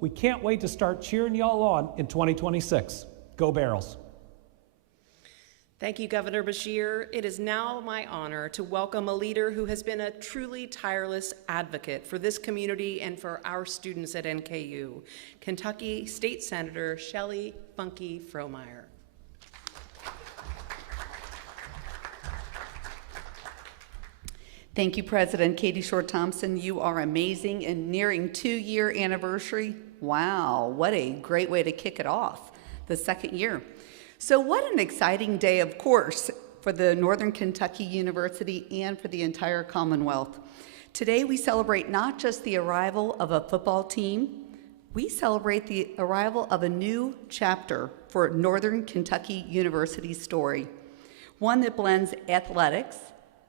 We can't wait to start cheering y'all on in 2026. Go Barrels. Thank you, Governor Beshear. It is now my honor to welcome a leader who has been a truly tireless advocate for this community and for our students at NKU, Kentucky State Senator Shelley Funky Frohmeyer. Thank you, President Katie Short-Thompson. You are amazing and nearing 2-year anniversary. Wow, what a great way to kick it off, the second year. So what an exciting day, of course, for the Northern Kentucky University and for the entire Commonwealth. Today we celebrate not just the arrival of a football team, we celebrate the arrival of a new chapter for Northern Kentucky University's story, one that blends athletics,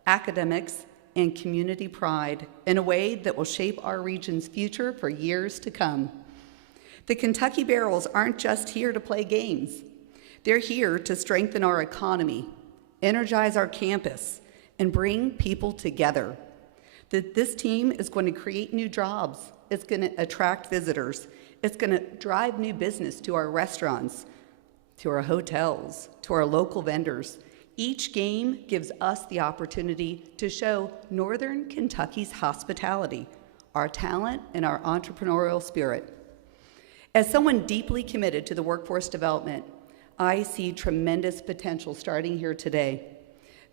academics, and community pride in a way that will shape our region's future for years to come. The Kentucky Barrels aren't just here to play games. They're here to strengthen our economy, energize our campus, and bring people together. This team is going to create new jobs. It's going to attract visitors. It's going to drive new business to our restaurants, to our hotels, to our local vendors. Each game gives us the opportunity to show Northern Kentucky's hospitality, our talent, and our entrepreneurial spirit. As someone deeply committed to the workforce development, I see tremendous potential starting here today.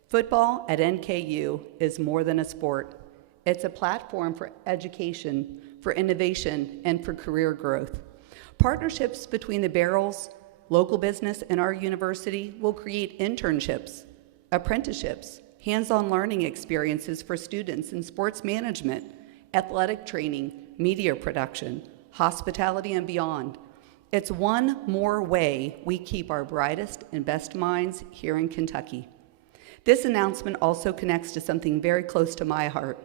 Football at NKU is more than a sport. It's a platform for education, for innovation, and for career growth. Partnerships between the Barrels, local business, and our university will create internships, apprenticeships, hands-on learning experiences for students in sports management, athletic training, media production, hospitality, and beyond. It's one more way we keep our brightest and best minds here in Kentucky. This announcement also connects to something very close to my heart.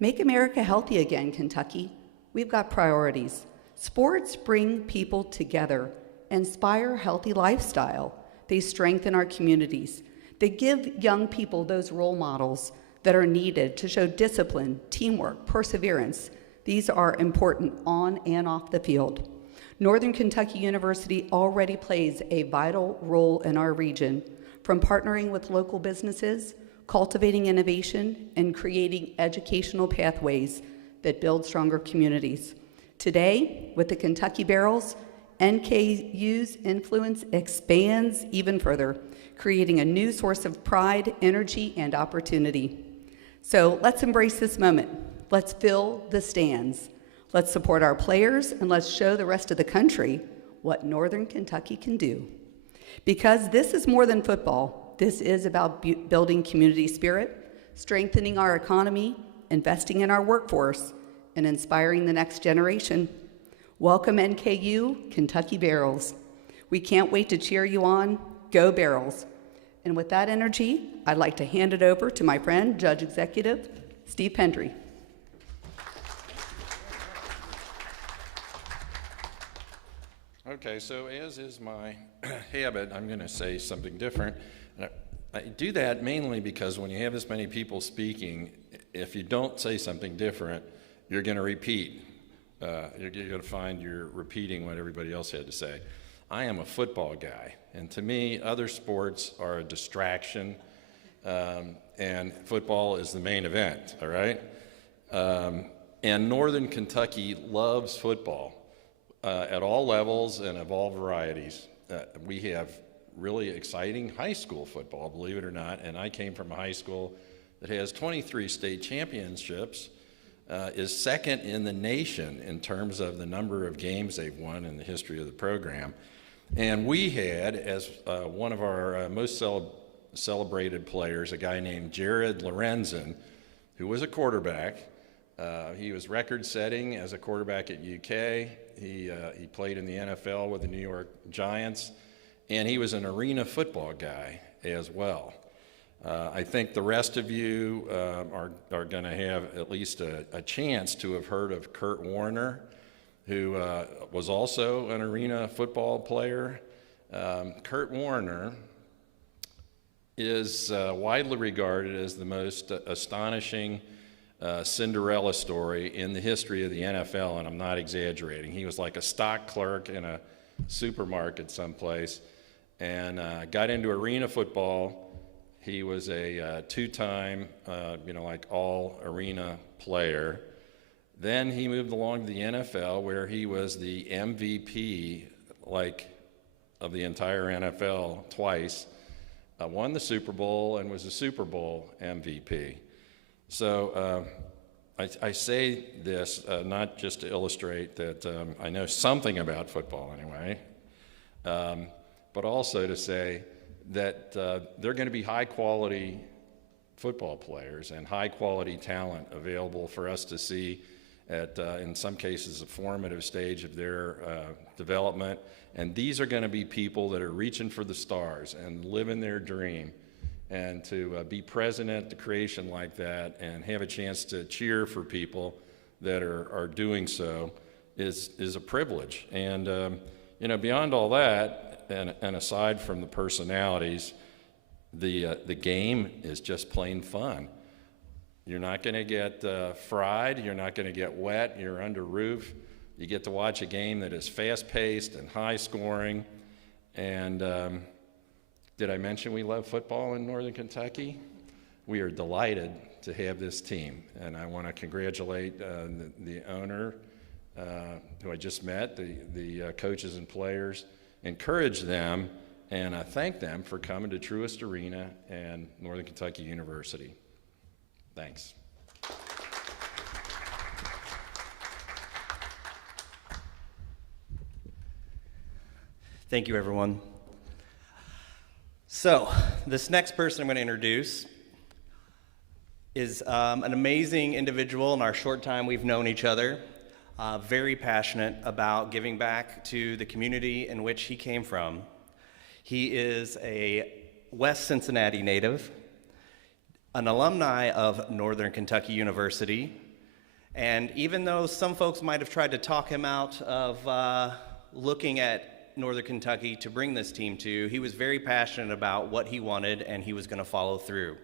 Make America healthy again, Kentucky. We've got priorities. Sports bring people together, inspire healthy lifestyle. They strengthen our communities. They give young people those role models that are needed to show discipline, teamwork, perseverance. These are important on and off the field. Northern Kentucky University already plays a vital role in our region, from partnering with local businesses, cultivating innovation, and creating educational pathways that build stronger communities. Today, with the Kentucky Barrels, NKU's influence expands even further, creating a new source of pride, energy, and opportunity. So let's embrace this moment. Let's fill the stands. Let's support our players, and let's show the rest of the country what Northern Kentucky can do. Because this is more than football. This is about building community spirit, strengthening our economy, investing in our workforce, and inspiring the next generation. Welcome NKU, Kentucky Barrels. We can't wait to cheer you on. Go Barrels. And with that energy, I'd like to hand it over to my friend, Judge Executive Steve Pendry. Okay, so as is my habit, I'm going to say something different. I do that mainly because when you have this many people speaking, if you don't say something different, you're going to repeat. You're going to find you're repeating what everybody else had to say. I am a football guy, and to me, other sports are a distraction, and football is the main event, all right? And Northern Kentucky loves football at all levels and of all varieties. We have really exciting high school football, believe it or not, and I came from a high school that has 23 state championships, is second in the nation in terms of the number of games they've won in the history of the program. And we had, as one of our most celebrated players, a guy named Jared Lorenzen, who was a quarterback. He was record-setting as a quarterback at UK. He played in the NFL with the New York Giants, and he was an arena football guy as well. I think the rest of you are going to have at least a chance to have heard of Kurt Warner, who was also an arena football player. Kurt Warner is widely regarded as the most astonishing Cinderella story in the history of the NFL, and I'm not exaggerating. He was like a stock clerk in a supermarket someplace, and got into arena football. He was a two-time, like all-arena player. Then he moved along to the NFL, where he was the MVP, of the entire NFL twice. Won the Super Bowl and was a Super Bowl MVP. So I say this not just to illustrate that I know something about football anyway, but also to say that they're going to be high-quality football players and high-quality talent available for us to see at, in some cases, a formative stage of their development. And these are going to be people that are reaching for the stars and living their dream. And to be present at the creation like that and have a chance to cheer for people that are doing so is a privilege. And, beyond all that, and aside from the personalities, the game is just plain fun. You're not going to get fried. You're not going to get wet. You're under roof. You get to watch a game that is fast-paced and high-scoring. And did I mention we love football in Northern Kentucky? We are delighted to have this team. And I want to congratulate the owner, who I just met, the coaches and players, encourage them, and I thank them for coming to Truist Arena and Northern Kentucky University. Thanks. Thank you, everyone. So, this next person I'm going to introduce is an amazing individual in our short time we've known each other, very passionate about giving back to the community in which he came from. He is a West Cincinnati native, an alumni of Northern Kentucky University, and even though some folks might have tried to talk him out of looking at Northern Kentucky to bring this team to, he was very passionate about what he wanted, and he was going to follow through.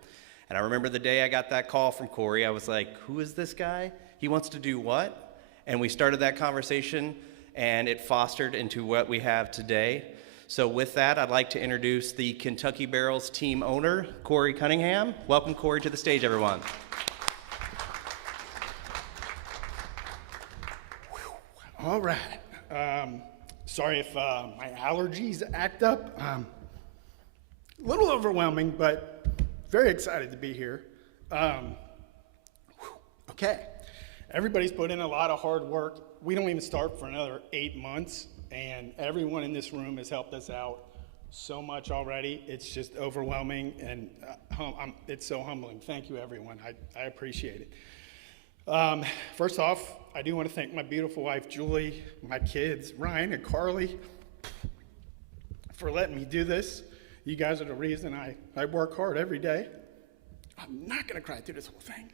And I remember the day I got that call from Corey, I was like, who is this guy? He wants to do what? And we started that conversation, and it fostered into what we have today. So with that, I'd like to introduce the Kentucky Barrels team owner, Corey Cunningham. Welcome, Corey, to the stage, everyone. All right. Sorry if my allergies act up. A little overwhelming, but very excited to be here. Okay. Everybody's put in a lot of hard work. We don't even start for another 8 months, and everyone in this room has helped us out so much already. It's just overwhelming, and it's so humbling. Thank you, everyone. I appreciate it. First off, I do want to thank my beautiful wife, Julie, my kids, Ryan and Carly, for letting me do this. You guys are the reason I work hard every day. I'm not going to cry through this whole thing.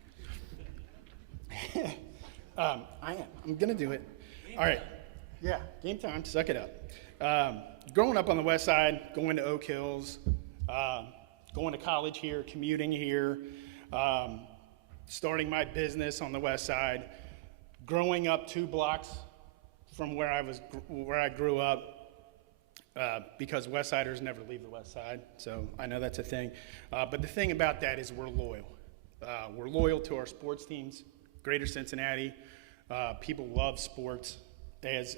I am. I'm going to do it. All right. Yeah, game time. Suck it up. Growing up on the west side, going to Oak Hills, going to college here, commuting here, starting my business on the west side, growing up 2 blocks from where I grew up, because West Siders never leave the west side, so I know that's a thing. But the thing about that is we're loyal. We're loyal to our sports teams. Greater Cincinnati, people love sports, as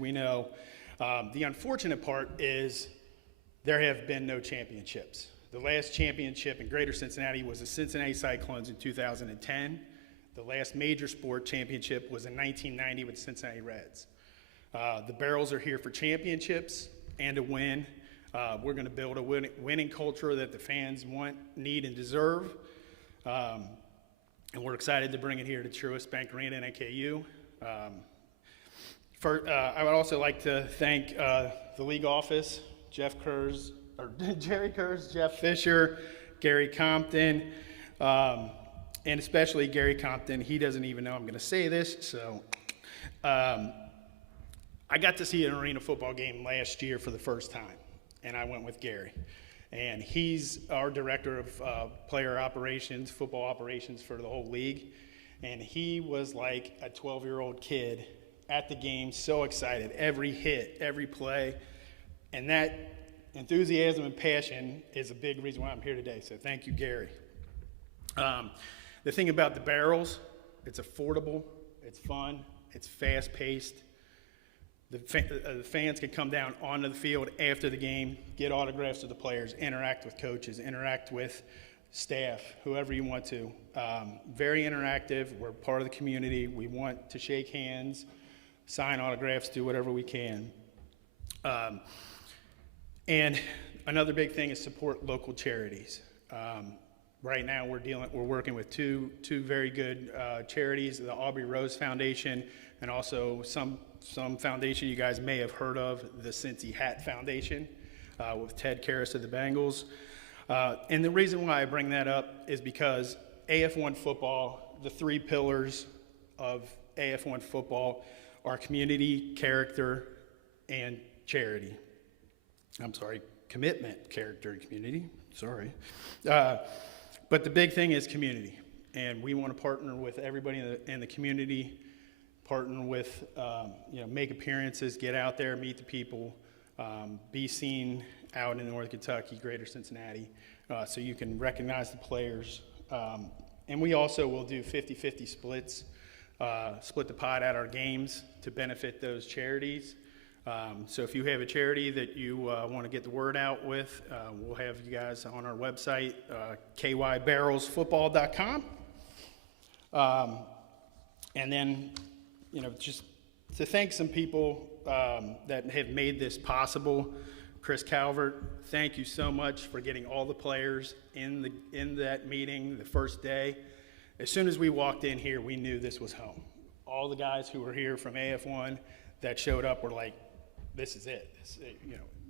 we know. The unfortunate part is there have been no championships. The last championship in Greater Cincinnati was the Cincinnati Cyclones in 2010. The last major sport championship was in 1990 with Cincinnati Reds. The Barrels are here for championships and to win. We're going to build a winning culture that the fans want, need, and deserve. And we're excited to bring it here to Truist Bank Arena and NKU. I would also like to thank the league office, Jerry Kurz, Jeff Fisher, Gary Compton, and especially Gary Compton. He doesn't even know I'm going to say this, so I got to see an arena football game last year for the first time, and I went with Gary. and he's our director of player operations, football operations for the whole league. And he was like a 12-year-old kid at the game, so excited, every hit, every play. And that enthusiasm and passion is a big reason why I'm here today, so thank you, Gary. The thing about the barrels, it's affordable, it's fun, it's fast-paced. The fans can come down onto the field after the game, get autographs of the players, interact with coaches, interact with staff, whoever you want to. Very interactive. We're part of the community. We want to shake hands, sign autographs, do whatever we can. And another big thing is support local charities. Right now we're working with two very good charities, the Aubrey Rose Foundation, and also some foundation you guys may have heard of, the Cincy Hat Foundation, with Ted Karras of the Bengals. And the reason why I bring that up is because AF1 football, the three pillars of AF1 football are community, character, and charity. Commitment, character, and community, But the big thing is community, and we want to partner with everybody in the community, partner with, make appearances, get out there, meet the people, be seen out in Northern Kentucky, Greater Cincinnati, so you can recognize the players. And we also will do 50-50 splits, split the pot at our games to benefit those charities. So if you have a charity that you want to get the word out with, we'll have you guys on our website, kybarrelsfootball.com. And then, just to thank some people that have made this possible. Chris Calvert, thank you so much for getting all the players in that meeting the first day. As soon as we walked in here, we knew this was home. All the guys who were here from AF1 that showed up were like, this is it.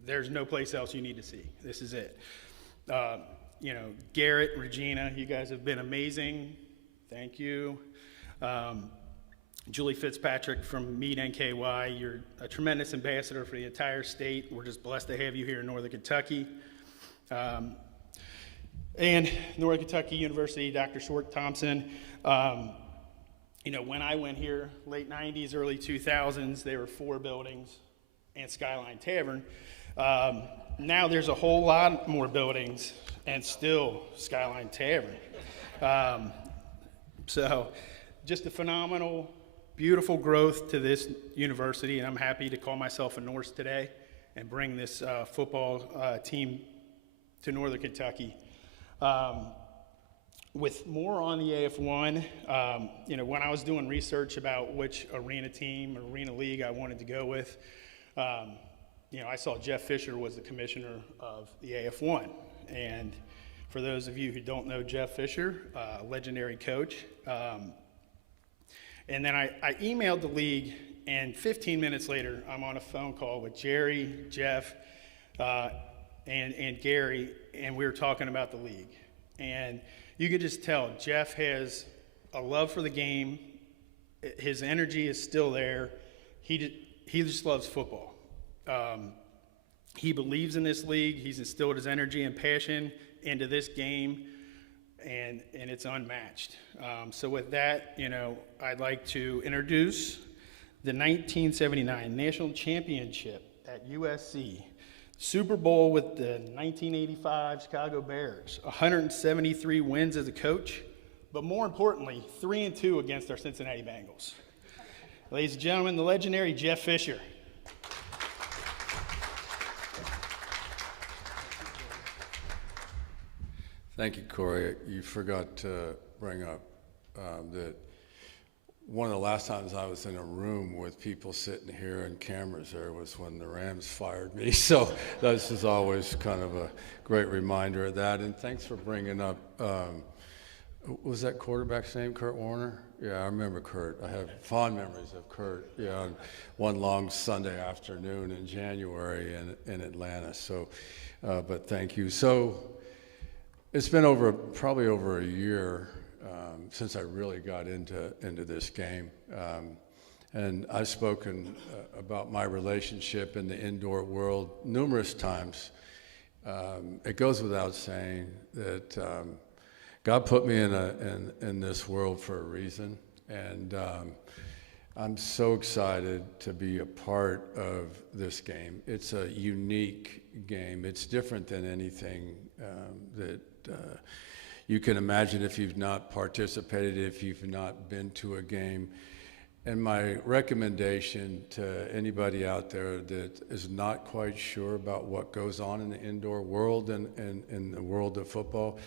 There's no place else you need to see. This is it. Garrett, Regina, you guys have been amazing. Thank you. Julie Fitzpatrick from Meet NKY, you're a tremendous ambassador for the entire state. We're just blessed to have you here in Northern Kentucky. And Northern Kentucky University, Dr. Short Thompson. When I went here, late 90s, early 2000s, there were 4 buildings and Skyline Tavern. Now there's a whole lot more buildings and still Skyline Tavern. So just a phenomenal, beautiful growth to this university, and I'm happy to call myself a Norse today and bring this football team to Northern Kentucky. With more on the AF1, when I was doing research about which arena team or arena league I wanted to go with, I saw Jeff Fisher was the commissioner of the AF1. And for those of you who don't know Jeff Fisher, legendary coach. And then I emailed the league, and 15 minutes later, I'm on a phone call with Jerry, Jeff, and Gary, and we were talking about the league. And you could just tell Jeff has a love for the game. His energy is still there. He just loves football. He believes in this league. He's instilled his energy and passion into this game, and it's unmatched. So with that, I'd like to introduce the 1979 National Championship at USC. Super Bowl with the 1985 Chicago Bears, 173 wins as a coach, but more importantly, 3-2 against our Cincinnati Bengals. Ladies and gentlemen, the legendary Jeff Fisher. Thank you, Corey. You forgot to bring up that one of the last times I was in a room with people sitting here and cameras there was when the Rams fired me. So this is always kind of a great reminder of that. And thanks for bringing up, was that quarterback's name, Kurt Warner? Yeah, I remember Kurt. I have fond memories of Kurt, on one long Sunday afternoon in January in Atlanta. So, but thank you. So it's been probably over a year since I really got into this game. And I've spoken about my relationship in the indoor world numerous times It goes without saying that God put me in this world for a reason, and I'm so excited to be a part of this game. It's a unique game. It's different than anything that you can imagine if you've not participated, if you've not been to a game. And my recommendation to anybody out there that is not quite sure about what goes on in the indoor world and in the world of football,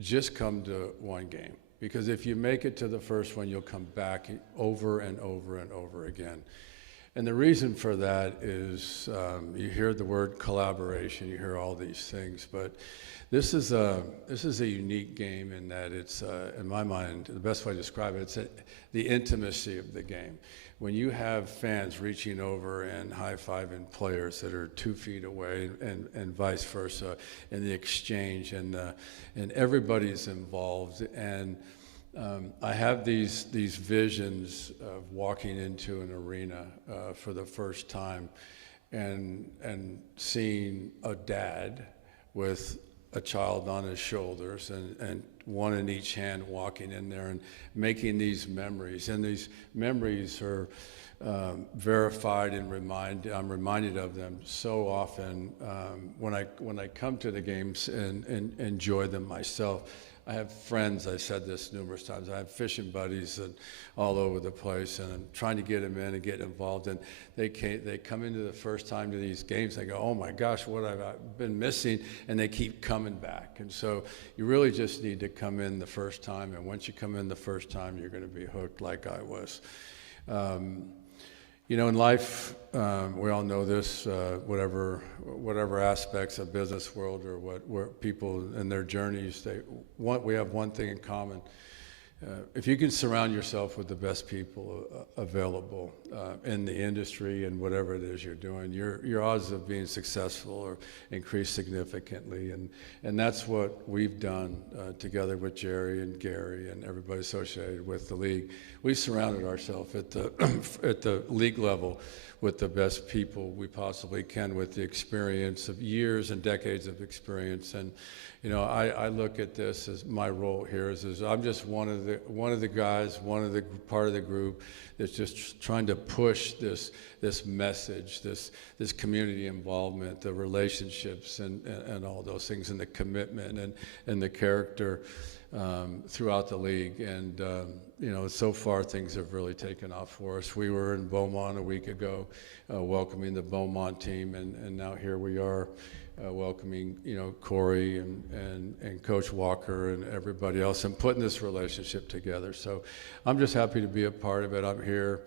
just come to one game. Because if you make it to the first one, you'll come back over and over and over again. And the reason for that is you hear the word collaboration, you hear all these things, but this is a unique game in that it's, in my mind, the best way to describe it, it's the intimacy of the game. When you have fans reaching over and high-fiving players that are 2 feet away and vice versa, and the exchange, and everybody's involved. And I have these visions of walking into an arena for the first time and seeing a dad with a child on his shoulders and one in each hand walking in there and making these memories. And these memories are verified and I'm reminded of them so often when I come to the games and enjoy them myself. I have friends, I said this numerous times, I have fishing buddies all over the place, and I'm trying to get them in and get involved, and they come into the first time to these games, they go, oh my gosh, what have I been missing, and they keep coming back. And so you really just need to come in the first time, and once you come in the first time, you're going to be hooked like I was. You know, in life, we all know this, whatever aspects of business world or where people in their journeys, we have one thing in common. If you can surround yourself with the best people available in the industry and whatever it is you're doing, your odds of being successful are increased significantly. And that's what we've done together with Jerry and Gary and everybody associated with the league. We surrounded ourselves at the league level with the best people we possibly can, with the experience of years and decades of experience. And you know, I look at this as my role here is I'm just one of the guys, part of the group that's just trying to push this message, this community involvement, the relationships, and all those things, and the commitment and the character throughout the league. And you know, so far things have really taken off for us. We were in Beaumont a week ago, welcoming the Beaumont team, and now here we are. Welcoming, you know, Corey and Coach Walker and everybody else, and putting this relationship together. So I'm just happy to be a part of it. I'm here.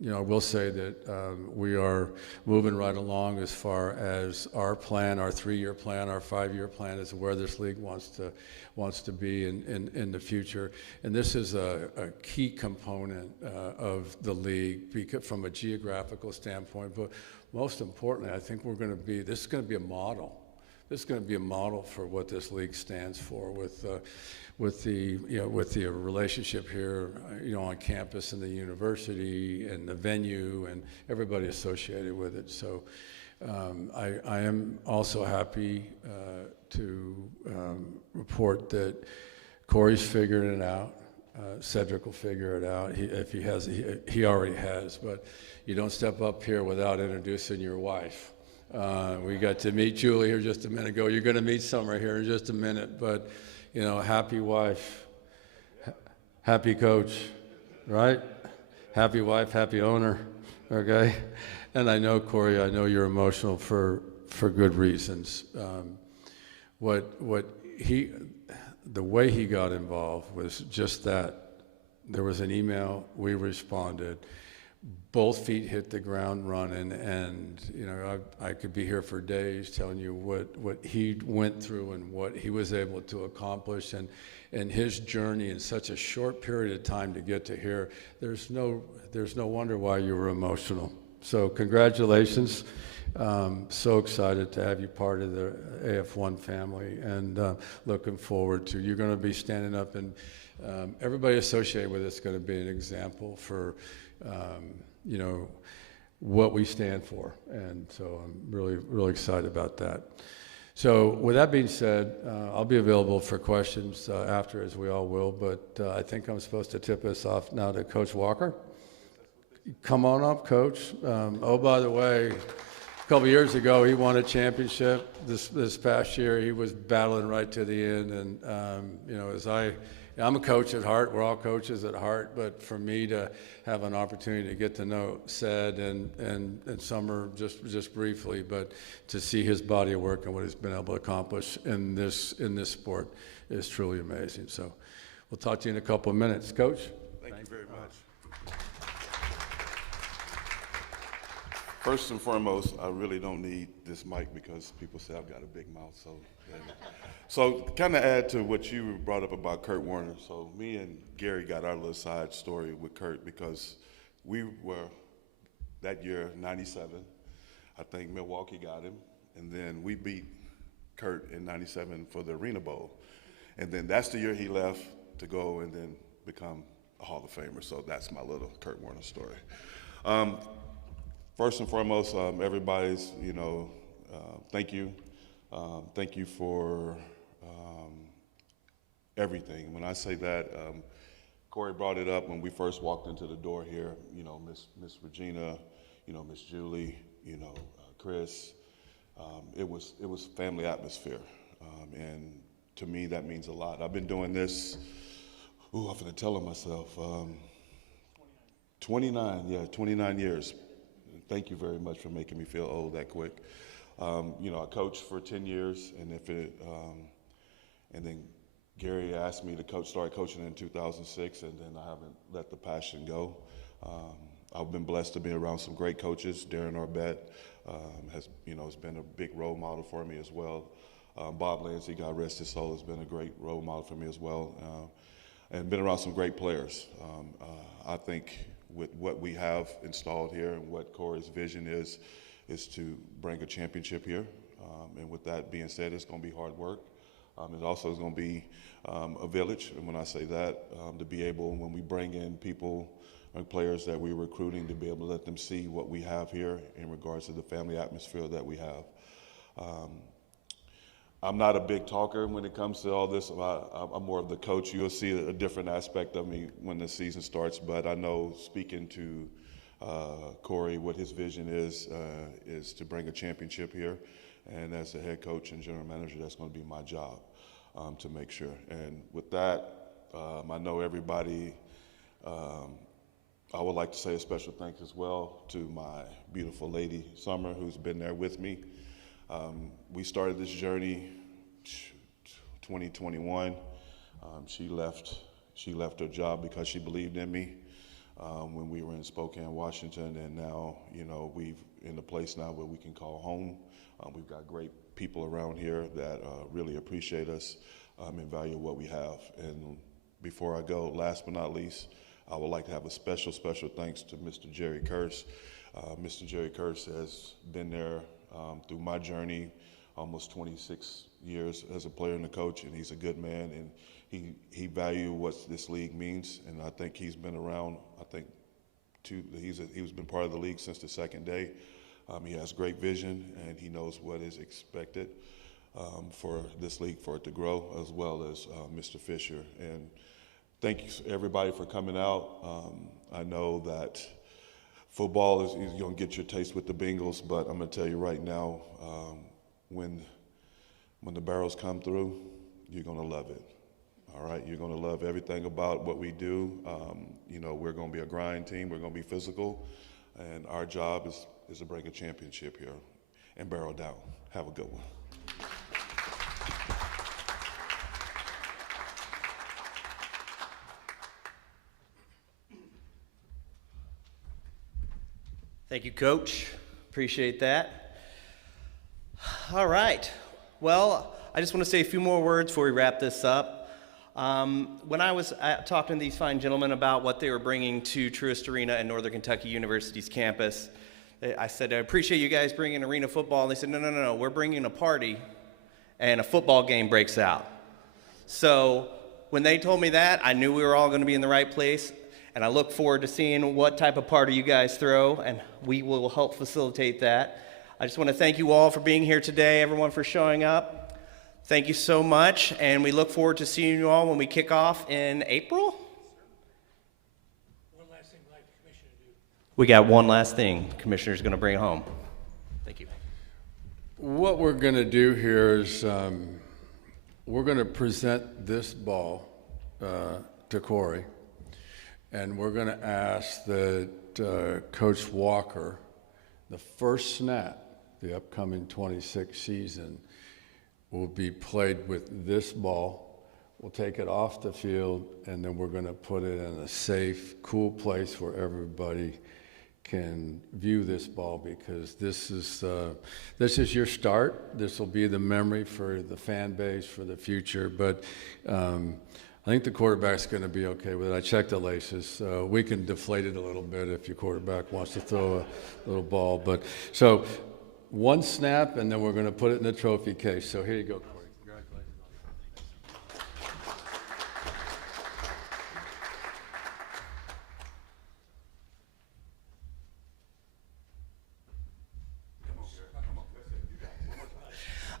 You know, I will say that we are moving right along as far as our plan, our 3-year plan, our 5-year plan is where this league wants to be in the future. And this is a key component of the league from a geographical standpoint. But most importantly, I think this is going to be a model. This is going to be a model for what this league stands for with the relationship here, you know, on campus and the university and the venue and everybody associated with it. So I am also happy to report that Corey's figuring it out. Cedric will figure it out. He already has, but you don't step up here without introducing your wife. We got to meet Julie here just a minute ago. You're going to meet Summer here in just a minute, but you know, happy wife, happy coach, right? Happy wife, happy owner, okay? And I know, Corey, I know you're emotional for good reasons. The way he got involved was just that. There was an email, we responded, both feet hit the ground running, and you know, I could be here for days telling you what he went through and what he was able to accomplish, and his journey in such a short period of time to get to here. There's no wonder why you were emotional. So congratulations. So excited to have you part of the AF1 family, and looking forward to, you're going to be standing up, and everybody associated with it's going to be an example for you know, what we stand for. And so I'm really, really excited about that. So with that being said, I'll be available for questions after, as we all will, but I think I'm supposed to tip us off now to Coach Walker. Come on up, Coach. Oh, by the way, a couple years ago, he won a championship. This past year, he was battling right to the end. And, I'm a coach at heart. We're all coaches at heart. But for me to have an opportunity to get to know Ced and Summer just briefly, but to see his body of work and what he's been able to accomplish in this sport is truly amazing. So we'll talk to you in a couple of minutes. Coach? Thank you very much. First and foremost, I really don't need this mic because people say I've got a big mouth. So kind of add to what you brought up about Kurt Warner. So me and Gary got our little side story with Kurt because we were, that year, 97. I think Milwaukee got him. And then we beat Kurt in 97 for the Arena Bowl. And then that's the year he left to go and then become a Hall of Famer. So that's my little Kurt Warner story. First and foremost, everybody's, thank you. Thank you for everything. When I say that, Corey brought it up when we first walked into the door here. Miss Regina, Miss Julie, Chris. It was family atmosphere, and to me that means a lot. I've been doing this. I'm gonna tell on myself. 29 years. Thank you very much for making me feel old that quick. I coached for 10 years, and then Gary asked me to start coaching in 2006, and then I haven't let the passion go. I've been blessed to be around some great coaches. Darren Arbett has been a big role model for me as well. Bob Lansey, God rest his soul, has been a great role model for me as well, and been around some great players. I think with what we have installed here and what Corey's vision is to bring a championship here. And with that being said, it's going to be hard work. It also is going to be a village. And when I say that, to be able, when we bring in people and players that we're recruiting, to be able to let them see what we have here in regards to the family atmosphere that we have. I'm not a big talker when it comes to all this. I'm more of the coach. You'll see a different aspect of me when the season starts, but I know speaking to Corey, what his vision is to bring a championship here. And as the head coach and general manager, that's going to be my job to make sure. And with that, I know everybody, I would like to say a special thanks as well to my beautiful lady, Summer, who's been there with me. We started this journey 2021. She left her job because she believed in me when we were in Spokane, Washington, and now we've in a place now where we can call home. We've got great people around here that really appreciate us and value what we have. And before I go, last but not least, I would like to have a special thanks to Mr. Jerry Curse. Mr. Jerry Curse has been there through my journey, almost 26 years as a player and a coach, and he's a good man, and he values what this league means, and I think he's been around, he's been part of the league since the second day. He has great vision, and he knows what is expected for this league, for it to grow, as well as Mr. Fisher. And thank you everybody for coming out. I know that football is going to get your taste with the Bengals, but I'm going to tell you right now, when the Barrels come through, you're going to love it. All right, you're going to love everything about what we do. We're going to be a grind team. We're going to be physical, and our job is to bring a championship here and barrel down. Have a good one. Thank you, Coach. Appreciate that. All right. Well, I just want to say a few more words before we wrap this up. When I was talking to these fine gentlemen about what they were bringing to Truist Arena and Northern Kentucky University's campus, I said, I appreciate you guys bringing arena football. And they said, no, we're bringing a party, and a football game breaks out. So when they told me that, I knew we were all going to be in the right place. And I look forward to seeing what type of party you guys throw, and we will help facilitate that. I just want to thank you all for being here today, everyone for showing up. Thank you so much, and we look forward to seeing you all when we kick off in April. One last thing I'd like the commissioner to do. We got one last thing. The commissioner's going to bring home. Thank you. What we're going to do here is we're going to present this ball to Corey, and we're going to ask that Coach Walker, the first snap, the upcoming 26 season, will be played with this ball. We'll take it off the field, and then we're going to put it in a safe, cool place where everybody can view this ball, because this is your start. This will be the memory for the fan base for the future. But I think the quarterback's going to be okay with it. I checked the laces. We can deflate it a little bit if your quarterback wants to throw a little ball. But so one snap, and then we're going to put it in the trophy case. So here you go, Corey. Congratulations.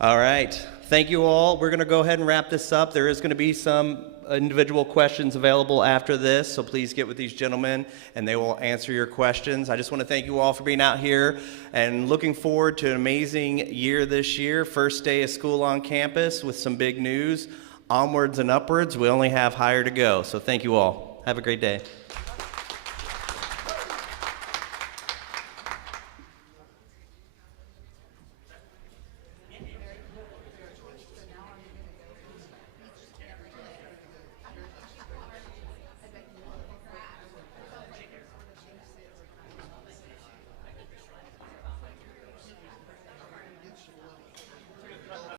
All right. Thank you all. We're going to go ahead and wrap this up. There is going to be some individual questions available after this, so please get with these gentlemen and they will answer your questions. I just want to thank you all for being out here and looking forward to an amazing year this year. First day of school on campus with some big news. Onwards and upwards. We only have higher to go. So thank you all. Have a great day.